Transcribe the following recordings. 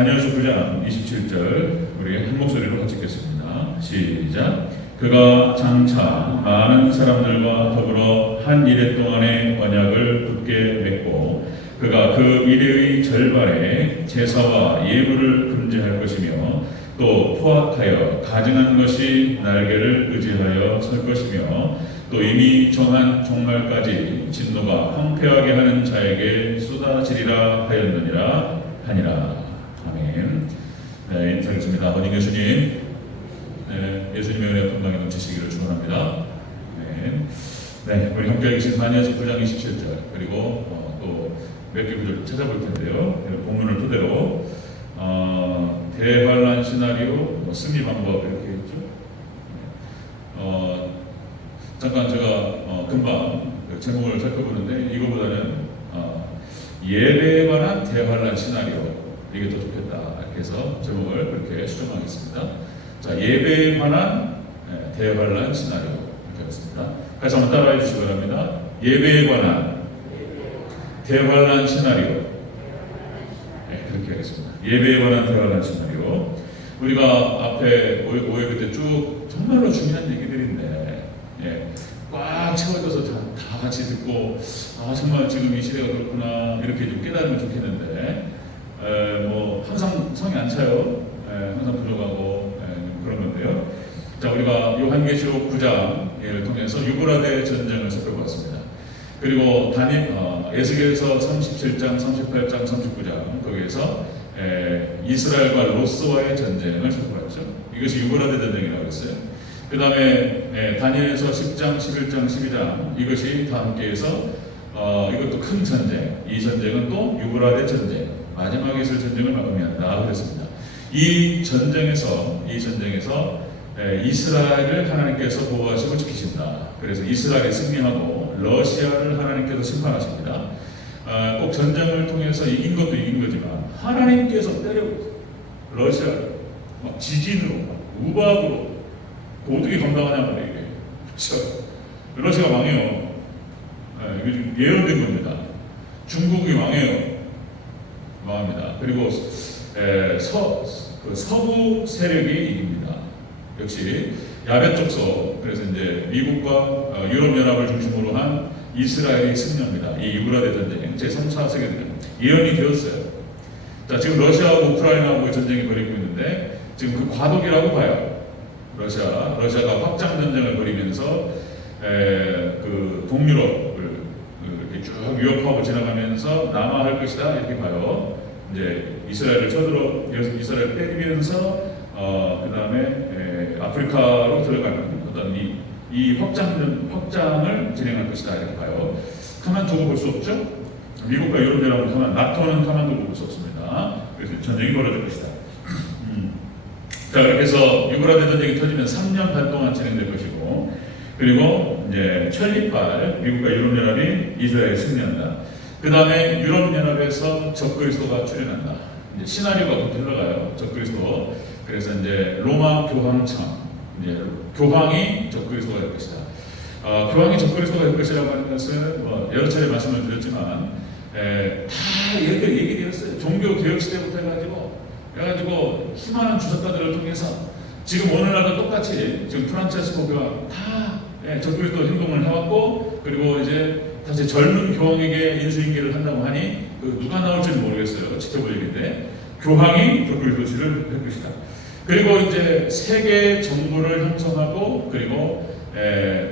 다니엘서 9장 27절 우리 한 목소리로 같이 읽겠습니다. 시작. 그가 장차 많은 사람들과 더불어 한 이레 동안의 언약을 굳게 맺고 그가 그 이레의 절반에 제사와 예물을 금지할 것이며 또 포악하여 가증한 것이 날개를 의지하여 설 것이며 또 이미 정한 종말까지 진노가 황폐하게 하는 자에게 쏟아지리라 하였느니라 하니라. 아멘. 네, 인사드리겠습니다. 아버님 예수님, 네, 예수님의 은혜 건강에 넘치시기를 축원합니다. 네, 우리 함께 계신 다니엘서 9장 27절 그리고 또 몇 개 구절 찾아볼 텐데요. 본문을 토대로 대환란 시나리오, 승리 방법 이렇게 있죠. 잠깐 제가 금방 제목을 살펴보는데 이거보다는 예배에 관한 대환란 시나리오 이게 더 좋겠다 이렇게 해서 제목을 그렇게 수정하겠습니다. 자, 예배에 관한 대환란 시나리오 이렇게 하겠습니다. 같이 한번 따라해 주시기 바랍니다. 예배에 관한 대환란 시나리오. 네, 그렇게 하겠습니다. 예배에 관한 대환란 시나리오. 우리가 앞에 5회 그때 쭉 정말로 중요한 얘기들인데 꽉 채워져서 다 같이 듣고 정말 지금 이 시대가 그렇구나 이렇게 좀 깨달으면 좋겠는데 뭐 항상 성이 안 차요. 항상 부족하고 그런 건데요. 자, 우리가 요한계시록 9장을 통해서 유브라데 전쟁을 살펴봤습니다. 그리고 에스겔서 37장, 38장, 39장 거기에서 이스라엘과 로스와의 전쟁을 살펴봤죠. 이것이 유브라데 전쟁이라고 했어요. 그 다음에 다니엘서 10장, 11장, 12장 이것이 다 함께해서 이것도 큰 전쟁. 이 전쟁은 또 유브라데 전쟁, 마지막에 있을 전쟁을 의미한다 그랬습니다. 이 전쟁에서 이스라엘을 하나님께서 보호하시고 지키신다. 그래서 이스라엘이 승리하고 러시아를 하나님께서 심판하십니다. 꼭 전쟁을 통해서 이긴 것도 이긴 거지만 하나님께서 때리고 러시아를 막 지진으로, 우박으로 어떻게 감당하냐 말이에요. 이게 그렇죠. 러시아가 망해요. 이게 지금 예언된 겁니다. 중국이 망합니다. 그리고 서부 세력이 이깁니다. 역시 야벳족서, 그래서 이제 미국과 유럽연합을 중심으로 한 이스라엘이 승리합니다. 이 유브라데 전쟁, 제3차 세계대전 예언이 되었어요. 자, 지금 러시아하고 우크라이나하고의 전쟁이 벌이고 있는데 지금 그 과도기라고 봐요. 러시아가 확장 전쟁을 벌이면서 그 동유럽을 이렇게 쭉 위협하고 지나가면서 남하할 것이다 이렇게 봐요. 이제 이스라엘을 이스라엘을 때리면서 그 다음에 아프리카로 들어가는 어떤 이 확장을 진행할 것이다 이렇게 봐요. 가만두고 볼 수 없죠. 미국과 유럽연합은 나토는 가만두고 볼 수 없습니다. 그래서 전쟁이 벌어질 것이다. 자, 그렇게 해서 유브라데 전쟁이 터지면 3년 반 동안 진행될 것이고, 그리고 이제 천리빨 미국과 유럽연합이 이스라엘에 승리한다. 그 다음에 유럽연합에서 적그리스도가 출현한다. 이제 시나리오가 그렇게 흘러가요. 적그리스도. 그래서 이제 로마 교황청, 이제 교황이 적그리스도가 될 것이다. 교황이 적그리스도가 될 것이라고 하는 것은 뭐 여러 차례 말씀을 드렸지만 다 얘기되었어요. 종교 개혁 시대부터 해가지고 수많은 주석가들을 통해서 지금 오늘날도 똑같이 지금 프란체스코 교황 다 적그리스도 행동을 해왔고, 그리고 이제 다시 젊은 교황에게 인수인계를 한다고 하니 누가 나올지는 모르겠어요. 지켜볼 얘기인데 교황이 적그리스도시를 할 것이다. 그리고 이제 세계 정부를 형성하고, 그리고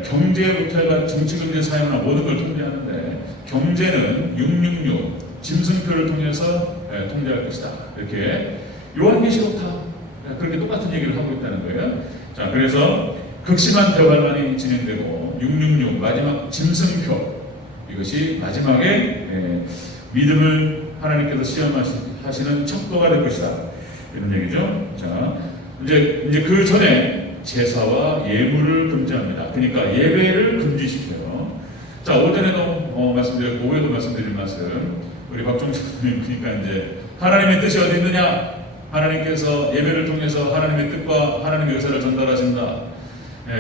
경제부터 해가 정치, 경제, 사회나 모든 걸 통제하는데 경제는 666 짐승표를 통해서 통제할 것이다. 이렇게 요한계시록 다 그렇게 똑같은 얘기를 하고 있다는 거예요. 자, 그래서 극심한 대환란이 진행되고 666 마지막 짐승표, 이것이 마지막에 믿음을 하나님께서 시험하시는 척도가 될 것이다. 이런 얘기죠. 자, 이제 그 전에 제사와 예물을 금지합니다. 그러니까 예배를 금지시켜요. 자, 오전에도 말씀드렸고 오후에도 말씀드린 말씀, 우리 박종식 선생님, 그러니까 이제 하나님의 뜻이 어디 있느냐? 하나님께서 예배를 통해서 하나님의 뜻과 하나님의 의사를 전달하신다.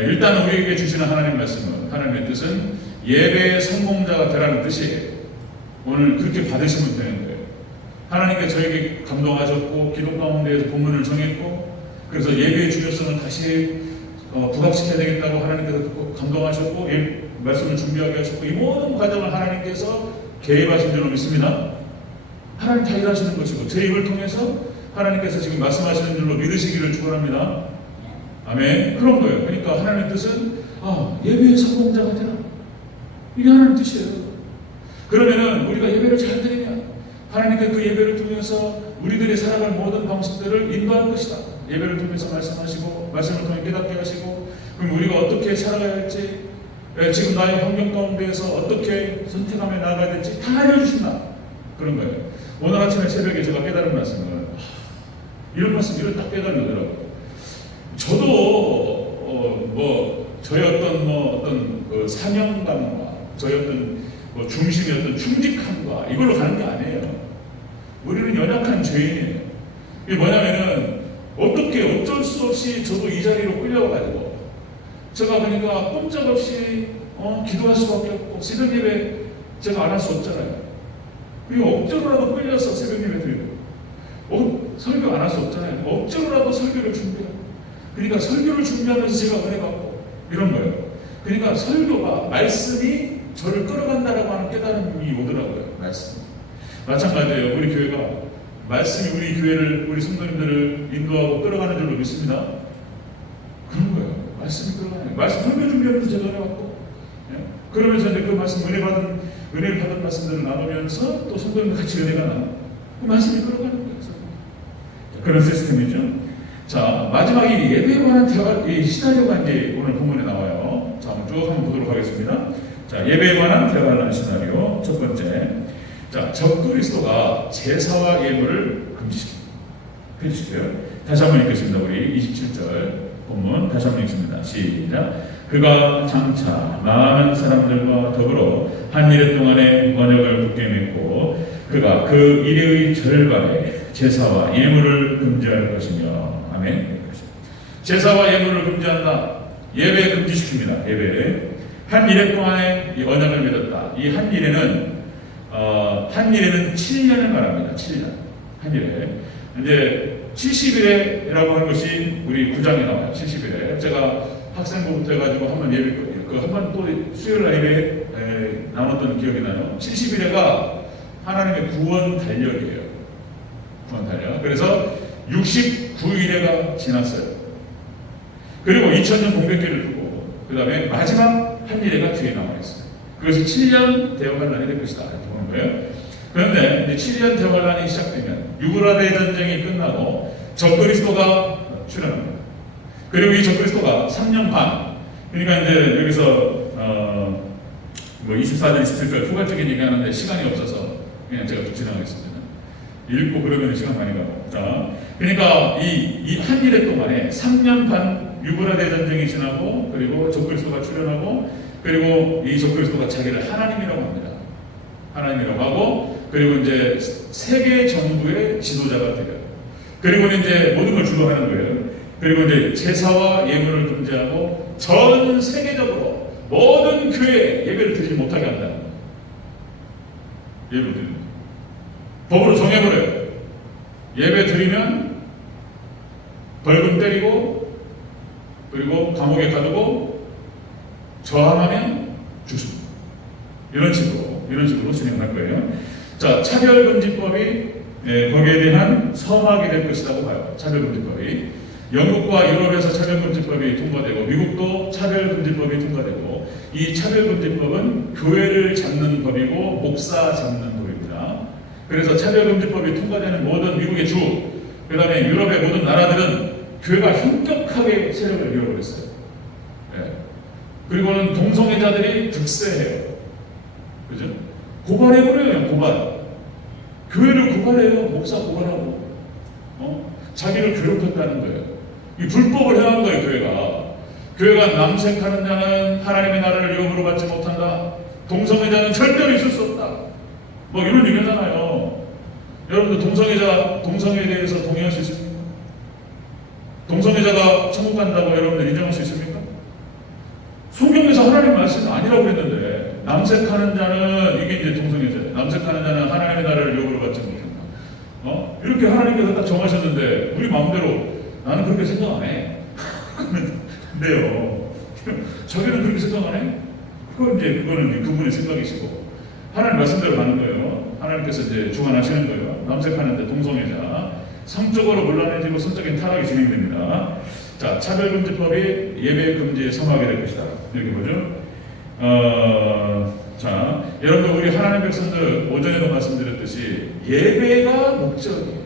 일단 우리에게 주시는 하나님의 말씀은, 하나님의 뜻은 예배의 성공자가 되라는 뜻이에요. 오늘 그렇게 받으시면 되는 거예요. 하나님께 저에게 감동하셨고 기도 가운데에서 본문을 정했고 그래서 예배의 중요성을 다시 부각시켜야 되겠다고 하나님께서 감동하셨고 말씀을 준비하게 하셨고 이 모든 과정을 하나님께서 개입하신 줄로 믿습니다. 하나님 다 일하시는 것이고 제 입을 통해서 하나님께서 지금 말씀하시는 줄로 믿으시기를 축원합니다. 아멘. 그런 거예요. 그러니까 하나님의 뜻은 예배의 성공자가 되라. 이게 하나님 뜻이에요. 그러면은 우리가 예배를 잘 드리냐? 하나님께 그 예배를 통해서 우리들이 살아갈 모든 방식들을 인도할 것이다. 예배를 통해서 말씀하시고 말씀을 통해 깨닫게 하시고 그럼 우리가 어떻게 살아가야 할지 지금 나의 환경 가운데에서 어떻게 선택하며 나아가야 될지 다 알려주신다. 그런 거예요. 오늘 아침에 새벽에 제가 깨달은 말씀은 이런 말씀 이런 딱 깨달으더라고요. 저도 저의 어떤 그 사명감과 저의 어떤 중심의 어떤 충직함과 이걸로 가는 게 아니에요. 우리는 연약한 죄인이에요. 이게 뭐냐면은 어쩔 수 없이 저도 이 자리로 끌려가가지고 제가 그러니까 꼼짝없이 기도할 수밖에 없고 새벽 예배 제가 안 할 수 없잖아요. 그리고 억지로라도 끌려서 새벽 예배 드리고 설교 안 할 수 없잖아요. 억지로라도 설교를 준비해요. 그러니까 설교를 준비하면서 제가 은혜 받고 이런 거예요. 그러니까 설교가 말씀이 저를 끌어간다라고 하는 깨달음이 오더라고요. 말씀. 마찬가지예요. 우리 교회가 말씀이 우리 교회를 우리 성도님들을 인도하고 끌어가는 줄로 믿습니다. 그런 거예요. 말씀이 끌어가는 거예요. 말씀 설교 준비하면서 제가 은혜 받고 그러면서 이제 그 말씀 은혜를 받은 말씀들을 나누면서 또 성도님과 같이 은혜가 나누고 그 말씀이 끌어가는 거예요. 그런 시스템이죠. 자, 마지막에 예배에 관한 대화, 이 시나리오가 이제 오늘 본문에 나와요. 자, 한번 보도록 하겠습니다. 자, 예배에 관한 대화를 하는 시나리오. 첫 번째. 자, 적그리스도가 제사와 예물을 금지시킵니다. 펴주시고요. 다시 한번 읽겠습니다. 우리 27절 본문 다시 한번 읽습니다. 시작. 그가 장차 많은 사람들과 더불어 한 일해 동안에 언약을 굳게 맺고 그가 그 일의 절반에 제사와 예물을 금지할 것이며 아멘. 제사와 예물을 금지한다. 예배 금지시킵니다. 예배. 한 일해 동안에 이 언약을 맺었다. 이 한 일에는 7년을 말합니다. 7년. 한 일에. 이제 70일에라고 하는 것이 우리 9장에 나와요. 70일에. 제가 학생부부터 해가지고 한번 예배, 한번 또 수요일 날 예배 나눴던 기억이 나요. 70일에가 하나님의 구원 달력이에요. 구원 달력. 그래서 69일에가 지났어요. 그리고 2000년 공백기를 두고 그 다음에 마지막 한 일회가 뒤에 남아있어요. 그것이 7년 대환란이 될 것이다. 이렇게 보는 거예요. 그런데 이제 7년 대환란이 시작되면 유브라데 전쟁이 끝나고 적그리스도가 출현합니다. 그리고 이 적그리스도가 3년 반, 그러니까 이제 여기서 24절, 27절 후가적인 얘기하는데 시간이 없어서 그냥 제가 좀 지나가겠습니다. 읽고 그러면 시간 많이 가고. 자, 그러니까 이 한 일회 동안에 3년 반 유브라데 전쟁이 지나고 그리고 적그리스도가 출현하고 그리고 이 적그리스도가 자기를 하나님이라고 합니다. 하나님이라고 하고 그리고 이제 세계 정부의 지도자가 되어요. 그리고 이제 모든 걸 주도하는 거예요. 그리고 이제 제사와 예물을 금지하고 전 세계적으로 모든 교회에 예배를 드리지 못하게 한다. 예배를 드립니다. 법으로 정해버려요. 예배 드리면 벌금 때리고 그리고 감옥에 가두고 저항하면 죽습니다. 이런 식으로 진행할 거예요. 자, 차별금지법이 거기에 대한 서막이 될 것이라고 봐요. 차별금지법이. 영국과 유럽에서 차별금지법이 통과되고 미국도 차별금지법이 통과되고 이 차별금지법은 교회를 잡는 법이고 목사 잡는 법입니다. 그래서 차별금지법이 통과되는 모든 미국의 주, 그 다음에 유럽의 모든 나라들은 교회가 현격하게 세력을 잃어버렸어요. 그리고는 동성애자들이 득세해요. 그죠? 고발해버려요, 고발. 교회를 고발해요, 목사 고발하고. 자기를 괴롭혔다는 거예요. 이 불법을 행한 거예요, 교회가. 교회가 남색하는 자는 하나님의 나라를 유업으로 받지 못한다. 동성애자는 절대로 있을 수 없다. 뭐 이런 얘기잖아요. 여러분들 동성애에 대해서 동의할 수 있습니까? 동성애자가 천국 간다고 여러분들 인정할 수 있습니까? 성경에서 하나님 말씀이 아니라고 그랬는데 남색하는 자는 이게 이제 동성애자예요. 남색하는 자는 하나님의 나라를 유업으로 받지 못한다. 이렇게 하나님께서 딱 정하셨는데 우리 마음대로 나는 그렇게 생각 안 해. 근데요, 자기는 그렇게 생각 안 해? 그거는 이제 그분의 생각이시고 하나님 말씀대로 가는 거예요. 하나님께서 이제 주관하시는 거예요. 남색하는데 동성애자, 성적으로 곤란해지고 성적인 타락이 진행됩니다. 자, 차별금지법이 예배 금지에 성하게 될 것이다. 이렇게 보죠. 자, 여러분 우리 하나님 백성들 오전에도 말씀드렸듯이 예배가 목적이에요.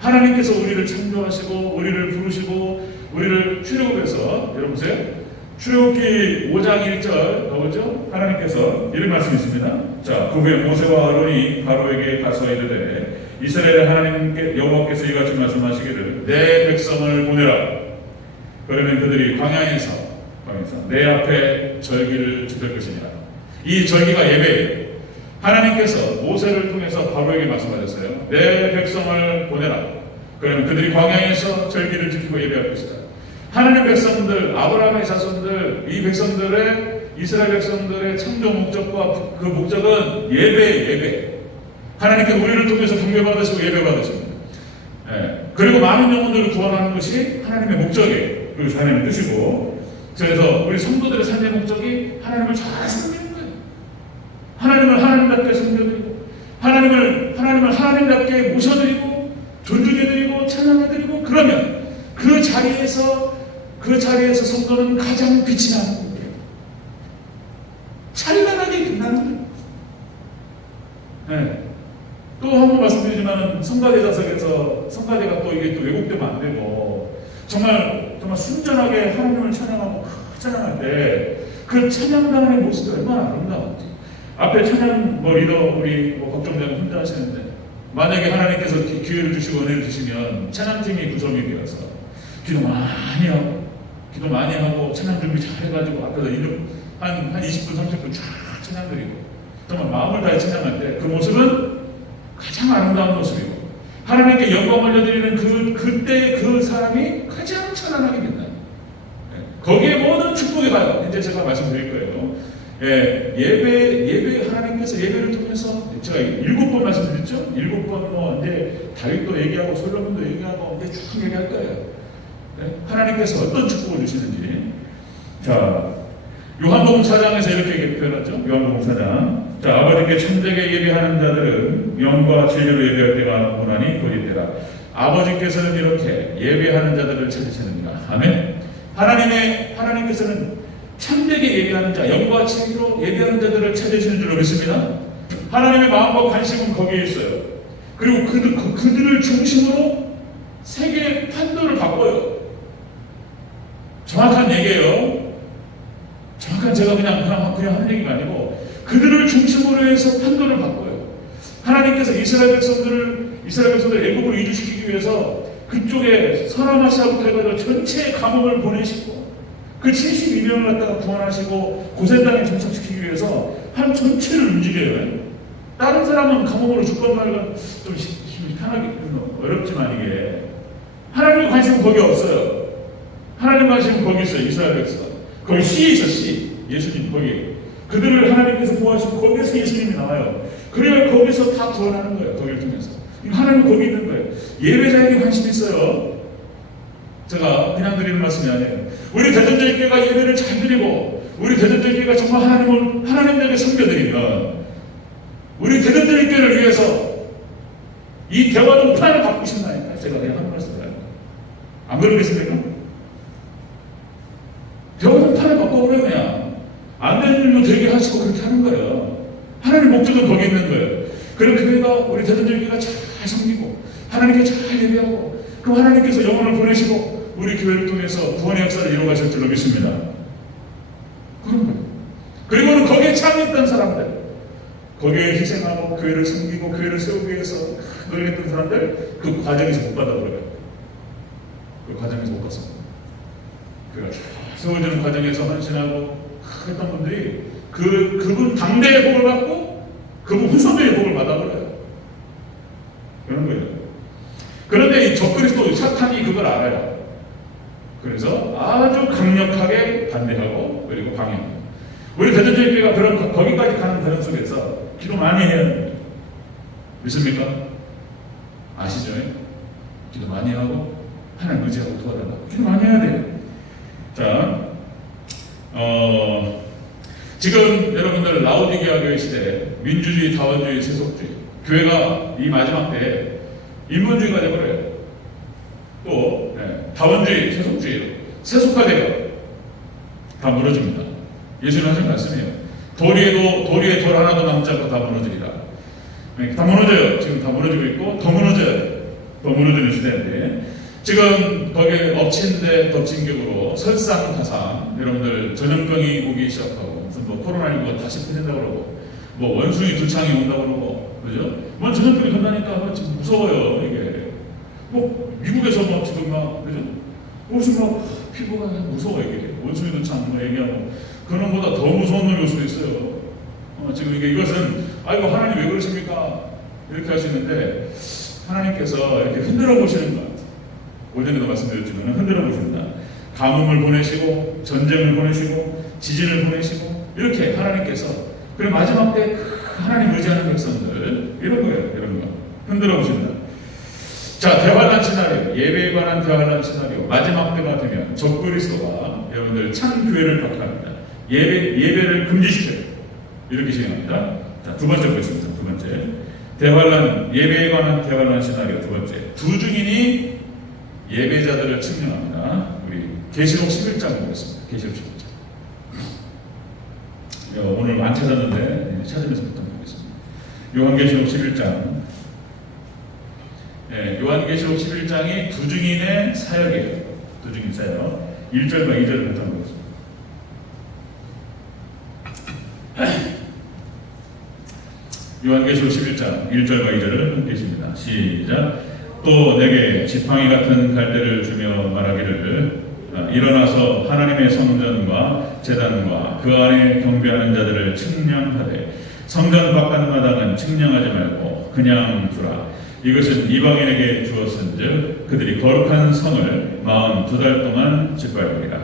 하나님께서 우리를 창조하시고 우리를 부르시고 우리를 출애굽해서 여러분 보세요. 출애굽기 5장 1절 나오죠? 하나님께서 이런 말씀이 있습니다. 자, 그 후에 모세와 아론이 바로에게 가서 이르되 이스라엘의 하나님께 여호와께서 이같이 말씀하시기를 내 백성을 보내라. 그러면 그들이 광야에서 내 앞에 절기를 지킬 것이니라. 이 절기가 예배예요. 하나님께서 모세를 통해서 바로에게 말씀하셨어요. 내 백성을 보내라. 그러면 그들이 광야에서 절기를 지키고 예배할 것이다. 하나님 백성들, 아브라함의 자손들, 이 백성들의 이스라엘 백성들의 창조 목적과 그 목적은 예배. 하나님께 우리를 통해서 경배받으시고 예배받으십니다. 그리고 많은 영혼들을 구원하는 것이 하나님의 목적이에요. 그리고 하나님의 뜻이고. 그래서 우리 성도들의 삶의 목적이 하나님을 잘 섬기는 거예요. 하나님을 하나님답게 섬겨드리고 하나님을 하나님답게 모셔드리고 존중해드리고 찬양해드리고 그러면 그 자리에서 성도는 가장 빛이 나는 거예요. 찬란하게 빛나는 거예요. 또 한 번 말씀드리지만 성가대 좌석에서 성가대가 또 이게 또 왜곡되면 안 되고 정말 순전하게 하나님을 찬양하고 찬양할 때 그 찬양단의 모습이 얼마나 아름다운지. 앞에 찬양 리더 우리 걱정장 혼자 하시는데 만약에 하나님께서 기회를 주시고 은혜를 주시면 찬양팀이 구성이 되어서 기도 많이 하고 찬양 준비 잘 해가지고 앞에서 한 20분 30분 쫙 찬양 드리고 정말 마음을 다해 찬양할 때 그 모습은 가장 아름다운 모습이고 하나님께 영광 올려드리는 그때 그 사람이 가장 찬란하게 빛나요. 거기에 모든 축복이 가요. 이제 제가 말씀드릴 거예요. 예배 하나님께서 예배를 통해서 제가 7번 말씀드렸죠. 7번 이제 다윗도 얘기하고 솔로몬도 얘기하고 이제 쭉 얘기할 거예요. 하나님께서 어떤 축복을 주시는지. 자, 요한복음 4장에서 이렇게 표현하죠. 요한복음 4장. 자, 아버지께 참되게 예배하는 자들은 영과 진리로 예배할 때가 오나니 그리되라. 아버지께서는 이렇게 예배하는 자들을 찾으시느니라. 아멘. 하나님께서는 참되게 예배하는 자, 영과 진리로 예배하는 자들을 찾으시는 줄로 믿습니다. 하나님의 마음과 관심은 거기에 있어요. 그리고 그들을 중심으로 세계의 판도를 바꿔요. 정확한 얘기예요. 정확한 제가 그냥 하는 얘기가 아니고 그들을 중심으로 해서 판도를 바꿔요. 하나님께서 이스라엘 백성들을 애국으로 이주시키기 위해서 그쪽에 서남아시아부터 해가지고 전체 감옥을 보내시고 그 72명을 갖다가 구원하시고 고센 땅에 정착시키기 위해서 한 전체를 움직여요. 다른 사람은 감옥으로 죽건 말건 좀 편하게 어렵지만 이게 하나님의 관심은 거기 없어요. 하나님 관심은 거기 있어요. 이스라엘 백성 거기 씨에 있어. 씨 예수님 거기 그들을 하나님께서 구하시고 거기에서 예수님이 나와요. 그래야 거기서 다 구원하는 거예요. 거기를 통해서 하나님 거기 있는 거예요. 예배자에게 관심이 있어요. 제가 그냥 드리는 말씀이 아니에요. 우리 대전절교회가 예배를 잘 드리고 우리 대전절교회가 정말 하나님에게 섬겨드리면 우리 대전절교회를 위해서 이 대화동 판을 바꾸신다니까. 제가 그냥 하는 말씀이에요. 안 그러겠습니까? 대화동 판을 바꿔보면 그냥 안 되는 일도 되게 하시고 그렇게 하는 거예요. 하나님 목적은 거기 있는 거예요. 그럼 교회가 우리 대전절교회가 잘 섬기고 하나님께 잘 예배하고 그럼 하나님께서 영혼을 보내시고 우리 교회를 통해서 구원의 역사를 이루어가실 줄로 믿습니다. 그런 거예요. 그리고는 거기에 참여했던 사람들, 거기에 희생하고 교회를 섬기고 교회를 세우기 위해서 노력했던 사람들 그 과정에서 못 받아버려요. 그 과정에서 못 갔어. 교회가 세워지는 과정에서 헌신하고 했던 분들이 그분 당대의 복을 받고 그분 후손들의 복을 받아버려요. 그런 거예요. 그런데 이 적그리스도 사탄이 그걸 알아요. 그래서 아주 강력하게 반대하고 그리고 방해합니다. 우리 대전절교회가 거기까지 가는 과정 속에서 기도 많이 해야 됩니다. 믿습니까? 아시죠? 기도 많이 하고 하나님 의지하고 도와달라. 기도 많이 해야 돼요. 자, 지금 여러분들 라오디게아 교회 시대 민주주의, 다원주의, 세속주의 교회가 이 마지막 때에 인본주의가 되어버려요. 또 다원주의, 세속주의 세속화되어 다 무너집니다. 예수님 하신 말씀이에요. 도리에 돌 하나도 남지 않고 다 무너지리라. 다 무너져요. 지금 다 무너지고 있고 더 무너져요. 더 무너지는 시대인데 지금 거기에 엎친 데 덮친 격으로 설상가상 여러분들 전염병이 오기 시작하고 무슨 뭐 코로나19가 다시 퍼진다고 그러고 뭐 원숭이 두창이 온다고 그러고 그죠? 뭐 전염병이 돈다니까 지금 무서워요 이게. 뭐 미국에서 뭐 지금 막 그죠? 무슨 막 피부가 무서워 이게 원숭이 두창 뭐 얘기하고 그런 것보다 더 무서운 놈이 올 수도 있어요. 지금 이것은 아이고 하나님 왜 그러십니까? 이렇게 하시는데 하나님께서 이렇게 흔들어 보시는 것 같아요. 오전에도 말씀드렸지만 흔들어 보신다. 가뭄을 보내시고 전쟁을 보내시고 지진을 보내시고 이렇게 하나님께서 그리고 마지막 때 하나님 의지하는 백성들 이런 거예요. 이런 거 흔들어 보신다. 자, 대환란 시나리오, 예배에 관한 대환란 시나리오 마지막 때가 되면 적그리스도가 여러분들 참 교회를 박해합니다. 예배를 금지시켜요. 이렇게 진행합니다. 자, 두 번째 보겠습니다. 두 번째 대환란, 예배에 관한 대환란 시나리오 두 번째 두 증인이 예배자들을 측량합니다. 우리 계시록 11장 보겠습니다. 계시록 11장. 오늘 안 찾았는데 찾으면서부터 보겠습니다. 요한계시록 11장. 요한계시록 11장이 두 증인의 사역이에요. 두 증인 사역. 1절과 2절을 같이 한번 보겠습니다. 요한계시록 11장 1절과 2절을 함께 읽습니다. 시작. 또 내게 지팡이 같은 갈대를 주며 말하기를 일어나서 하나님의 성전과 제단과 그 안에 경배하는 자들을 측량하되 성전 바깥마당은 측량하지 말고 그냥 두라. 이것은 이방인에게 주었은즉 그들이 거룩한 성을 42달 동안 짓밟으리라.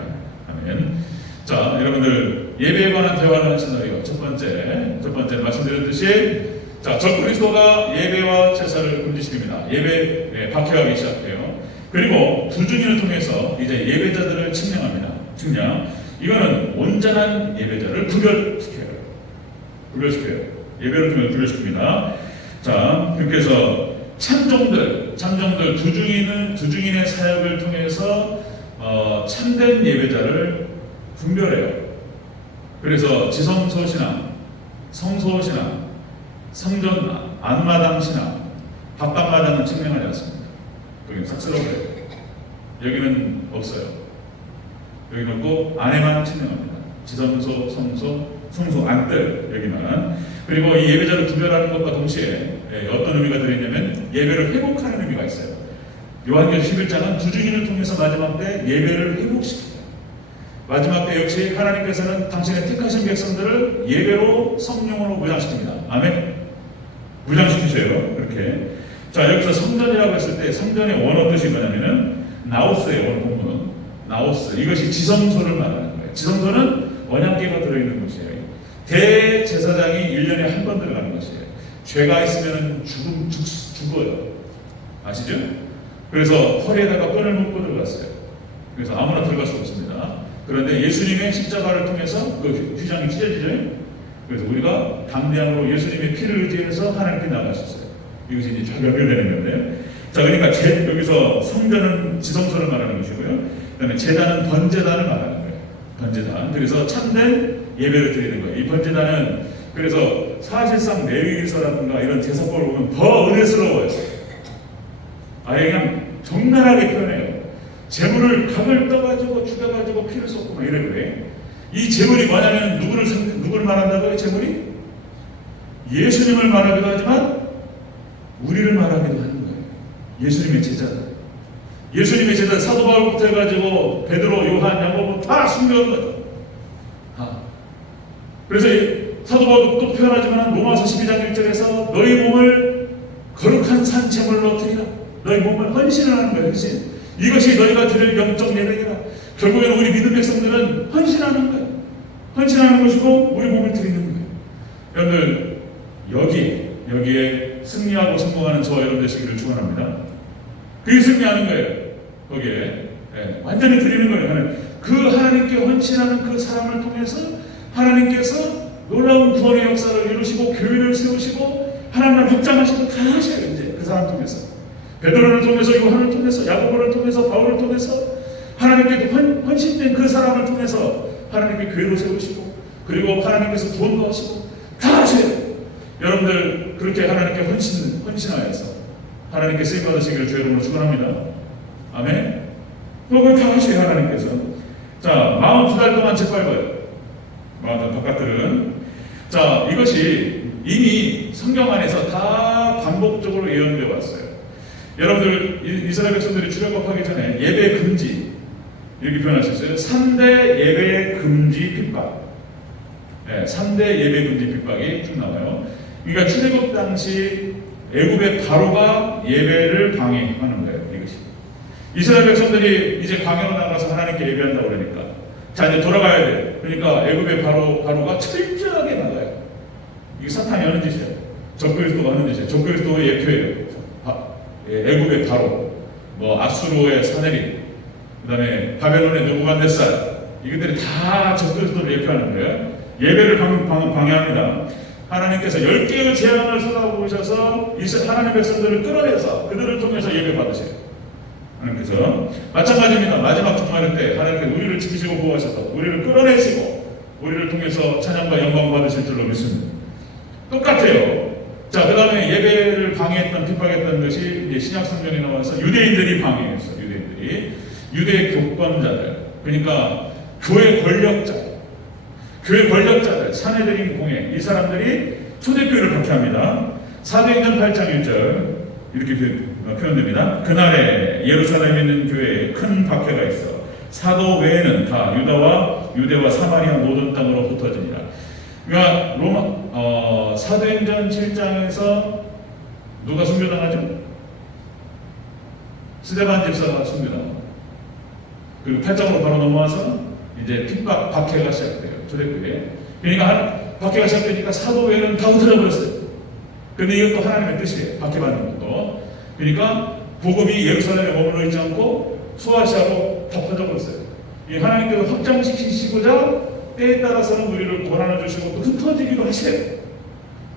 아멘. 자, 여러분들 예배에 관한 대화를 시나리오 첫 번째 말씀드렸듯이 자, 적그리스도가 예배와 제사를 금지시킵니다. 예배 박해하기 시작해요. 그리고 두 증인을 통해서 이제 예배자들을 측량합니다. 측량. 이거는 온전한 예배자를 구별시켜요. 예배를 통해 구별시킵니다. 자, 그렇게 해서 참종들 두 증인의 사역을 통해서 참된 예배자를 분별해요. 그래서 지성소신앙, 성소신앙, 성전 안마당 신앙, 바깥마당은 측량하지 않습니다. 여기는 삭스러워요. 여기는 없어요. 여기는 없고 안에만 측량합니다. 지성소, 성소 안뜰 여기만. 그리고 이 예배자를 구별하는 것과 동시에 어떤 의미가 들어있냐면 예배를 회복하는 의미가 있어요. 요한계시록 11장은 두 증인을 통해서 마지막 때 예배를 회복시킵니다. 마지막 때 역시 하나님께서는 당신의 택하신 백성들을 예배로 성령으로 무장시킵니다. 아멘. 무장시키세요. 그렇게. 자, 여기서 성전이라고 했을 때 성전의 원어 뜻이 뭐냐면은 나우스예요. 오늘 본문은 나우스. 이것이 지성소를 말하는 거예요. 지성소는 언약궤가 들어있는 곳이에요. 대제사장이 1년에 한 번 들어가는 것이에요. 죄가 있으면 죽어요. 아시죠? 그래서 허리에다가 끈을 묶고 들어갔어요. 그래서 아무나 들어갈 수 없습니다. 그런데 예수님의 십자가를 통해서 그 휘장이 찢어지죠. 그래서 우리가 담대함으로 예수님의 피를 의지해서 하나님께 나갈 수 있어요. 이것이 이제 잘 연결되는 건데. 자, 그러니까 여기서 성전은 지성소를 말하는 것이고요. 그 다음에 제단은 번제단을 말하는 거예요. 번제단. 그래서 참된 예배를 드리는 거예요. 이 번제단은 그래서 사실상 레위기서라든가 이런 제사법을 보면 더 은혜스러워요. 아예 그냥 적나라하게 표현해요. 재물을 각을 떠가지고 죽여가지고 피를 쏟고 막 이래 그래. 이 재물이 뭐냐면 누구를 말한다고요? 재물이? 예수님을 말하기도 하지만 우리를 말하기도 하는 거예요. 예수님의 제자들. 예수님의 제자들 사도 바울부터 해가지고 베드로, 요한, 야고보 다 숨겨온 거죠. 그래서 사도 바울도 또 표현하지만 로마서 12장 1절에서 너희 몸을 거룩한 산 제물로 드리라. 너희 몸을 헌신을 하는 거예요. 헌신. 이것이 너희가 드릴 영적 예배이라. 결국에는 우리 믿음 백성들은 헌신하는 거예요. 헌신하는 것이고 우리 몸을 드리는 거예요. 여러분들 여기에 승리하고 성공하는 저와 여러분 되시기를 축원합니다. 그게 승리하는 거예요. 거기에 완전히 드리는 거예요. 그 하나님께 헌신하는 그 사람을 통해서 하나님께서 놀라운 구원의 역사를 이루시고 교회를 세우시고 하나님을 확장하시고 다 하셔요. 이제 그 사람 통해서 베드로를 통해서 요한을 통해서 야고보를 통해서 바울을 통해서 하나님께 헌신된 그 사람을 통해서 하나님께 교회를 세우시고 그리고 하나님께서 구원도 하시고 다 하셔요. 여러분들 그렇게 하나님께 헌신하여서 하나님께 쓰임 받으시기를 주의 이름으로 축원합니다. 아멘. 그걸 다 하셔요. 하나님께서. 자, 42달 동안 짓밟아요. 바깥들은. 자, 이것이 이미 성경 안에서 다 반복적으로 예언되어 왔어요. 여러분들 이스라엘 백성들이 출애굽하기 전에 예배 금지 이렇게 표현하셨어요. 3대 예배 금지 핍박. 3대 예배 금지 핍박이 쭉 나와요. 그러니까 출애굽 당시 애굽의 바로가 예배를 방해하는 거예요. 이것이. 이스라엘 백성들이 이제 광야로 나가서 하나님께 예배한다고 그러니까 자 이제 돌아가야 돼. 그러니까 애굽의 바로가 철저하게 나가요. 이게 사탄이 하는 짓이에요. 적그리스도가 하는 짓이에요. 적그리스도의 예표예요. 애굽의 바로, 아수르의 사내립, 그다음에 바벨론의 느부갓네살 이것들이 다 적그리스도를 예표하는 거예요. 예배를 방해합니다. 하나님께서 10개의 재앙을 쏟아부으셔서 하나님의 백성들을 끌어내서 그들을 통해서 예배 받으세요. 하나님께서 마찬가지입니다. 마지막 종말 때 하나님께서 우리를 지키시고 보호하셔서 우리를 끌어내시고 우리를 통해서 찬양과 영광 받으실 줄로 믿습니다. 똑같아요. 자, 그 다음에 예배를 방해했던 핍박했던 것이 이제 신약 성경에 나와서 유대인들이 방해했어요. 유대 교권자들, 그러니까 교회 권력자들, 사내들인 공회, 이 사람들이 초대교회를 박해합니다. 사도행전 8장 1절 이렇게 표현됩니다. 그날에 예루살렘에 있는 교회에 큰 박해가 있어 사도 외에는 다 유대와 사마리아 모든 땅으로 흩어지니라. 그러니까 사도행전 7장에서 누가 순교당하죠? 스데반 집사가 순교당하고 그리고 8장으로 바로 넘어와서 이제 핍박 박해가 시작돼요. 초대교회. 그러니까 박해가 시작되니까 사도 외에는 다 흩어져 버렸어요. 근데 이것도 하나님의 뜻이에요. 박해받는 것도. 그러니까 복음이 예루살렘에 머물러 있지 않고 소아시아로 다 퍼져버렸어요. 이 하나님께서 확장시키시고자 때에 따라서는 우리를 고난을 주시고 또 흩어지기도 하셔요.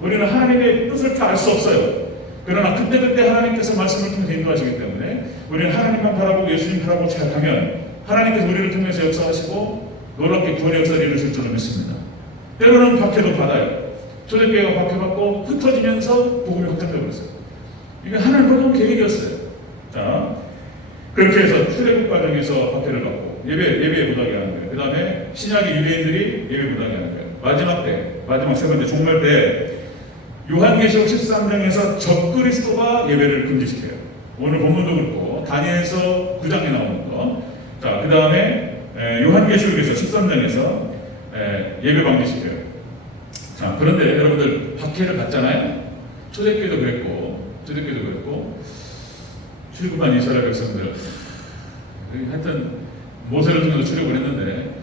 우리는 하나님의 뜻을 다 알 수 없어요. 그러나 그때그때 하나님께서 말씀을 통해서 인도하시기 때문에 우리는 하나님만 바라보고 예수님 바라보고 잘 가면 하나님께서 우리를 통해서 역사하시고 놀랍게 구원의 역사를 이루실 줄로 믿습니다. 때로는 박해도 받아요. 초대교회가 박해받고 흩어지면서 복음이 확장되어 버렸어요. 이게 하나님 놀라운 계획이었어요. 자, 그렇게 해서 출애굽 과정에서 박해를 받고 예배에 못하게 하는 거예요. 그 다음에 신약의 유대인들이 예배 못하게 하는 거예요. 마지막 세 번째 종말 때 요한계시록 13장에서 적그리스도가 예배를 금지시켜요. 오늘 본문도 그렇고 다니엘서 9장에 나오는 거. 자, 그 다음에 요한계시록에서 13장에서 예배 방지시켜요. 자, 그런데 여러분들 박해를 받잖아요. 초대교회도 그랬고 출애굽한 이스라엘 백성들 하여튼 모세를 통해서 출애굽을 했는데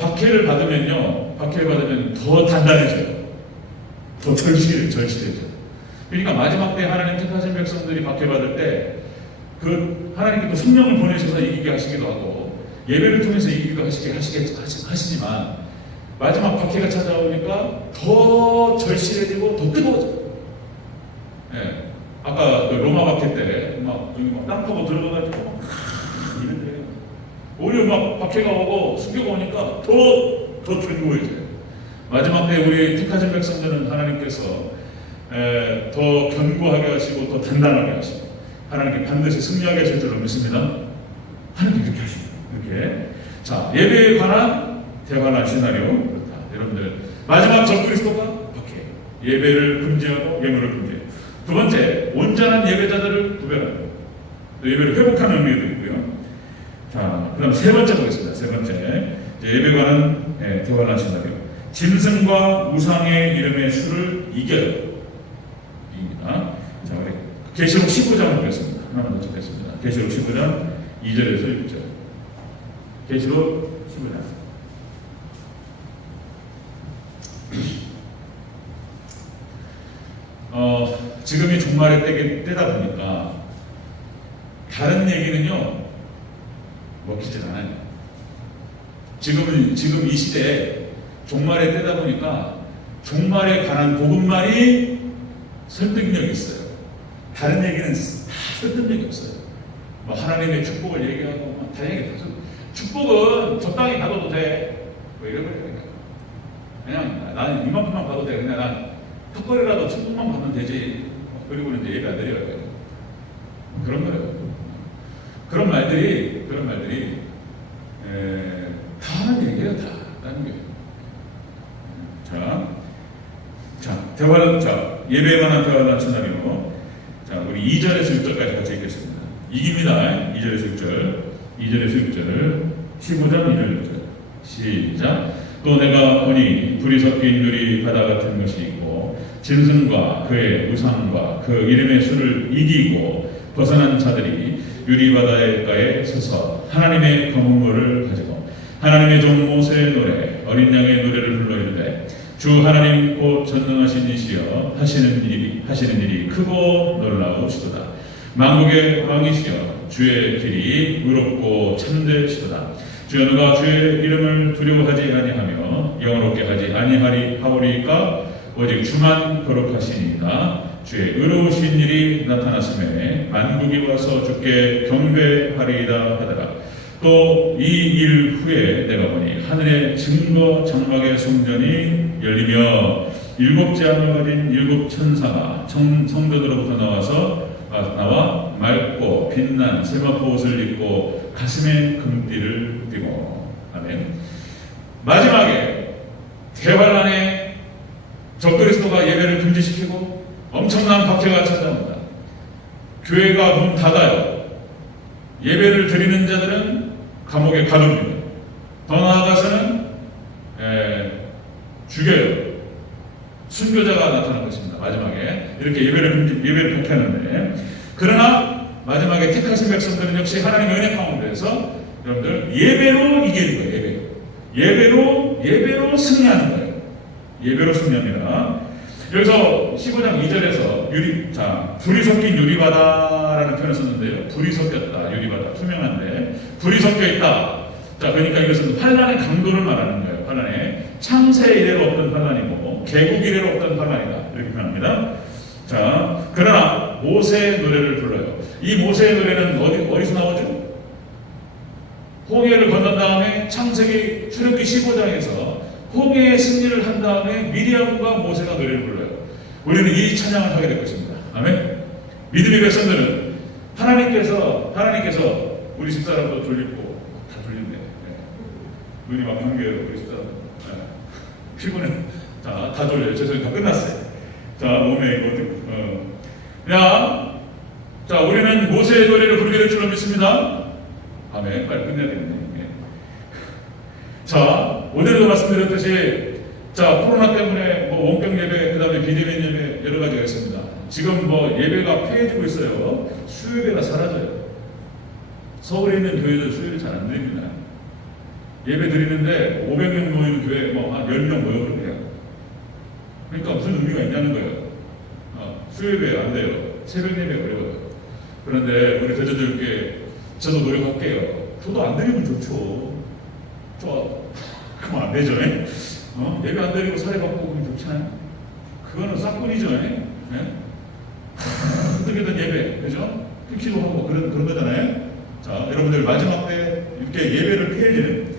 박해를 받으면 더 단단해져요. 더 절실해져. 그러니까 마지막 때 하나님 택하신 백성들이 박해받을 때 그 하나님께 또 성령을 보내셔서 이기게 하시기도 하고 예배를 통해서 이기게 하시지만 마지막 박해가 찾아오니까 더 절실해지고 더 뜨거워져요. 아까 그 로마 박해 때 땅 파고 들어가가지고 이런데 오히려 막 박해가 오고 수교가 오니까 더 뜨거워져요. 마지막 때 우리 택하신 백성들은 하나님께서 더 견고하게 하시고 더 단단하게 하시고 하나님께 반드시 승리하게 하실 줄로 믿습니다. 하나님 그렇게 하십니다. 이렇게. 자, 예배에 관한 대관한 시나리오 그렇다. 여러분들 마지막 적그리스도가 박해, 예배를 금지하고 예물을 금지해요. 두 번째, 온전한 예배자들을 구별하고 예배를 회복하는 의미도 있고요. 자, 그다음 세 번째 보겠습니다. 세 번째, 예배에 관한 대관한 시나리오. 짐승과 우상의 이름의 수를 이겨요. 입니다. 자, 우리 계시록 19장 보겠습니다. 하나만 더 적겠습니다. 계시록 19장 2절에서 6절. 계시록 19장. 지금이 종말의 때다 보니까 다른 얘기는요 먹히질 않아요. 지금 이 시대에 종말의 때다 보니까 종말에 관한 복음만이 설득력이 있어요. 다른 얘기는 다 설득력이 없어요. 뭐 하나님의 축복을 얘기하고 다 얘기해요. 축복은 적당히 받아도 돼. 뭐 이런 거예요. 그냥 나는 이만큼만 받아도 돼. 그냥 난 턱걸이라도 축복만 받으면 되지. 그리고 이제 예배 안 드려요. 그런 거예요. 그런 말들이 다 하는 얘기예요. 다 하는 거예요. 예배에 관한 대화를 천하기로. 자, 우리 2절에서 6절까지 같이 읽겠습니다. 이깁니다. 2절에서 6절을 15장 2절 6절 시작. 또 내가 보니 불이 섞인 유리 바다 같은 것이 있고 짐승과 그의 우상과 그 이름의 수를 이기고 벗어난 자들이 유리 바다가에 서서 하나님의 거문고를 가지고 하나님의 종 모세의 노래 어린 양의 노래를 불러 이르되 주 하나님 곧 전능하신 이시여 하시는 일이 크고 놀라우시도다. 만국의 왕이시여 주의 길이 의롭고 참되시도다. 주여 누가 주의 이름을 두려워하지 아니하며 영원롭게 하지 아니하리까 오직 주만 거룩하시니이다. 주의 의로우신 일이 나타났음에 만국이 와서 주께 경배하리이다 하더라. 또 이 일 후에 내가 보니 하늘의 증거 장막의 성전이 열리며 7 재앙을 가진 7 천사가 성전으로부터 나와 맑고 빛난 세마포 옷을 입고 가슴에 금띠를 띠고. 아멘. 마지막에 대환란에 적그리스도가 예배를 금지시키고 엄청난 박해가 찾아옵니다. 교회가 문 닫아요. 예배를 드리는 자들은 감옥에 가둡니다. 더 나아가서는 죽여요. 순교자가 나타날 것입니다. 마지막에 이렇게 예배를 박해하는데, 그러나 마지막에 택하신 백성들은 역시 하나님의 은혜 가운데서 여러분들 예배로 이기는 거예요. 예배로 승리하는 거예요. 예배로 승리합니다. 그래서 15장 2절에서 불이 섞인 유리바다라는 표현을 썼는데요. 불이 섞였다. 유리바다 투명한데 불이 섞여 있다. 자, 그러니까 이것은 환란의 강도를 말하는 거예요. 환란의 창세 이래로 없던 환란이고 개국 이래로 없던 환란이다. 이렇게 표현합니다. 자, 그러나 모세의 노래를 불러요. 이 모세의 노래는 어디서 나오죠? 홍해를 건넌 다음에 창세기 출애굽기 15장에서 홍해의 승리를 한 다음에 미리암과 모세가 노래를 불러요. 우리는 이 찬양을 하게 될 것입니다. 아멘. 믿음의 백성들은 하나님께서 우리 집사람도 돌리고 다 돌린대. 눈이 막 감겨요. 우리 집사람. 피곤해. 다 돌려요. 죄송해요. 다 끝났어요. 자, 몸에 이거 자, 우리는 모세의 노래를 부르게 될 줄로 믿습니다. 아멘. 빨리 끝내야겠네. 자, 오늘도 말씀드렸듯이, 자, 코로나 때문에 원격 예배, 그 다음에 비대면 예배 여러 가지가 있습니다. 지금 예배가 폐해지고 있어요. 수요예배가 사라져요. 서울에 있는 교회들 수요예배 잘 안 드립니다. 예배 드리는데 500명 모이는 교회 한 10명 모여버려요. 그러니까 무슨 의미가 있냐는 거예요. 수요예배 안 돼요. 새벽 예배 어려워요. 그런데 우리 대저들께 저도 노력할게요. 저도 안 드리면 좋죠. 그럼 안 되죠. 예배 안 드리고 사례 받고 그러면 좋잖아요. 그거는 싹군이죠. 어떻게든 예배, 그죠? 끊기도 하고 그런 거잖아요. 자, 여러분들 마지막 때 이렇게 예배를 피해지는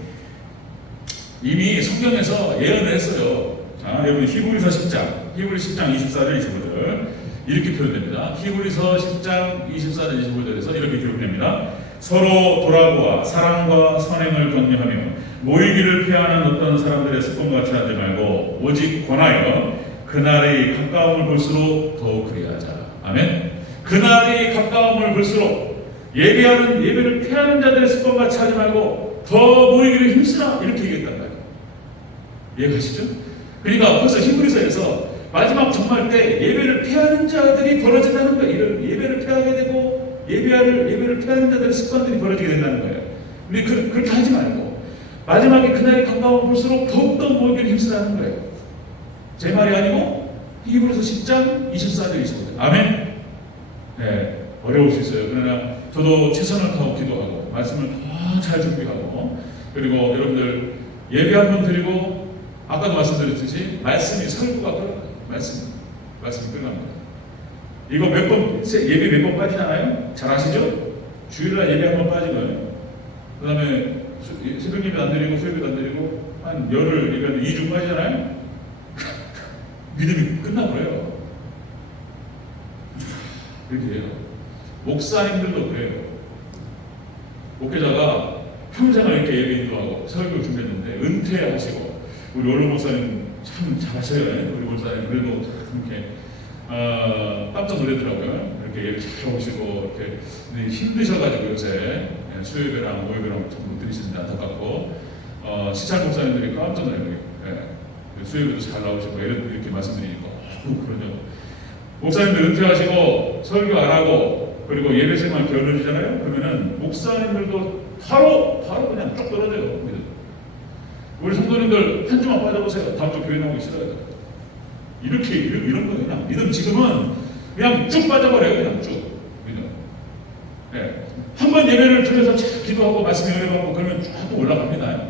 이미 성경에서 예언을 했어요. 자, 여러분 히브리서 10장 24절 25절 이렇게 표현됩니다. 히브리서 10장 24절 25절에서 이렇게 기록됩니다. 서로 돌아보아 사랑과 선행을 격려하며 모이기를 피하는 어떤 사람들의 습관같이 하지 말고 오직 권하여 그날의 가까움을 볼수록 더욱 그리하자. 아멘. 그날의 가까움을 볼수록 예배를 피하는 자들의 습관같이 하지 말고 더 모이기를 힘쓰라. 이렇게 얘기했단 말이에요. 이해가시죠? 그러니까 벌써 히브리서에서 마지막 종말 때 예배를 피하는 자들이 벌어진다는 거예요. 이런 예배를 피하게 되고 예배를 피하는 자들의 습관들이 벌어지게 된다는 거예요. 우리 그렇게 하지 말고 마지막에 그날이 가까워 볼수록 더욱더 모이기를 힘쓰라는 거예요. 제 말이 아니고 히브리서 10장 24절 25절. 아멘. 네, 어려울 수 있어요. 그러나 저도 최선을 다하고 기도하고 말씀을 더 잘 준비하고, 그리고 여러분들 예배 한번 드리고, 아까도 말씀드렸듯이 말씀이 설교가 끌어가요. 말씀이 끌어갑니다. 이거 몇 번, 예배 몇 번 빠지잖아요? 잘 아시죠? 주일날 예배 한 번 빠지고요. 그 다음에 새벽 예배 안 드리고 수요일도 안 드리고 한 열흘, 그러니까 2주 빠지잖아요? 믿음이 끝나버려요. 이렇게 돼요. 목사님들도 그래요. 목회자가 평생을 이렇게 예배 인도하고 설교 준비했는데 은퇴하시고, 우리 원로 목사님 참 잘하셔요. 우리 목사님 그래도 이렇게 깜짝 놀라더라고요. 이렇게 예배 잘 오시고 이렇게 힘드셔가지고 요새 수요예배랑 오예배랑 좀 못 드리시는데 안타깝고, 시찰 목사님들이 깜짝 놀라요. 수요예배도 잘 나오시고 이렇게 말씀드리니까 그러죠. 목사님들 은퇴하시고 설교 안 하고 그리고 예배 생활 게을러지잖아요. 그러면은 목사님들도 바로 그냥 쭉 떨어져요. 우리 성도님들 한 주만 빠져보세요. 다음 주 교회 나오기 싫어요. 이렇게 이런 거 그냥 믿음 지금은 그냥 쭉 빠져버려요. 그냥 쭉. 네. 한번 예배를 통해서 잘 기도하고 말씀 연애하고 그러면 쭉 또 올라갑니다.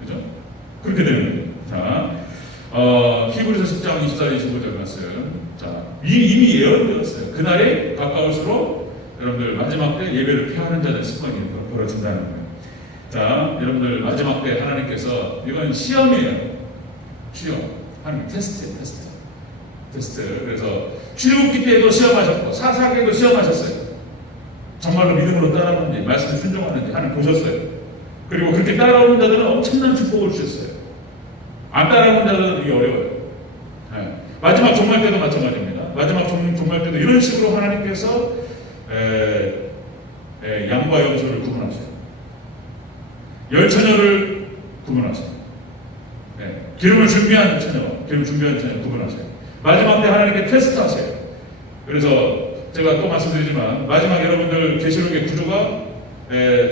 그죠? 그렇게 되는 거예요. 자, 히브리서 10장 24, 25절 말씀. 자, 이미 예언되었어요. 그날이 가까울수록 여러분들 마지막 때 예배를 피하는 자들 습관이 벌어진다는 거예요. 자, 여러분들 마지막 때 하나님께서, 이건 시험이에요. 시험. 하나님 테스트예요. 테스트. 그래서 출애굽기 때에도 시험하셨고 사사기에도 시험하셨어요. 정말로 믿음으로 따라오는지 말씀에 순종하는지 하나님 보셨어요. 그리고 그렇게 따라오는 자들은 엄청난 축복을 주셨어요. 안 따라오는 자들은 이게 어려워요. 네. 마지막 종말 때도 마찬가지입니다. 마지막 종말 때도 이런 식으로 하나님께서 양과 염소를 구분하세요. 열처녀를 구분하세요. 네. 기름을 준비한 처녀 구분하세요. 마지막 때 하나님께 테스트하세요. 그래서 제가 또 말씀드리지만 마지막 여러분들 계시록의 구조가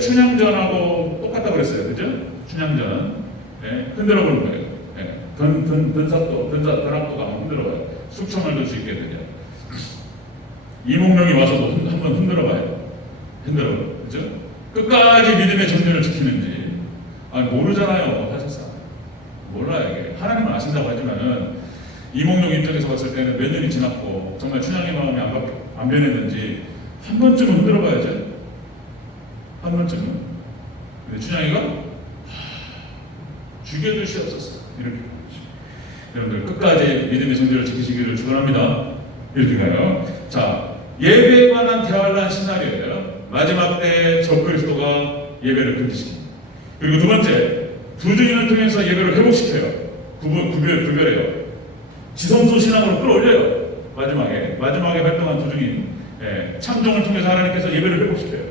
춘향전하고 똑같다고 그랬어요. 그죠? 춘향전. 흔들어 보는 거예요. 변압도가 흔들어봐요. 숙청을 들 수 있게 되죠. 이몽룡이 와서도 한번 흔들어봐요. 그죠? 끝까지 믿음의 정리를 지키는지. 모르잖아요. 하셨어요. 몰라요. 이게. 하나님은 아신다고 하지만은 이몽룡 입장에서 봤을 때는 몇 년이 지났고 정말 춘향의 마음이 안 변했는지 한 번쯤은 흔들어봐야죠. 한 번쯤은. 근데 춘향이가 죽여주시옵소서 이렇게. 여러분들 끝까지 믿음의 정죄를 지키시기를 축원합니다. 이렇게 가요. 자, 예배에 관한 대화를 한 시나리오예요. 마지막 때 적그리스도가 예배를 금지시킵니다. 그리고 두 번째, 두 증인을 통해서 예배를 회복시켜요. 구별해요. 지성소 신앙으로 끌어올려요. 마지막에 활동한 두 증인, 참종을 통해서 하나님께서 예배를 회복시켜요.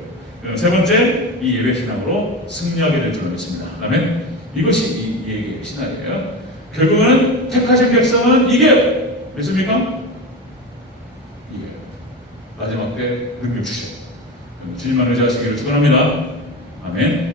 세 번째, 이 예배 신앙으로 승리하게 될 줄 믿습니다. 아멘. 이것이 이 예배의 신앙이에요. 결국은 택하신 백성은 이겨요. 믿습니까? 이겨요. 마지막 때 능력 주시오. 주님만 의지하시기를 축원합니다. 아멘.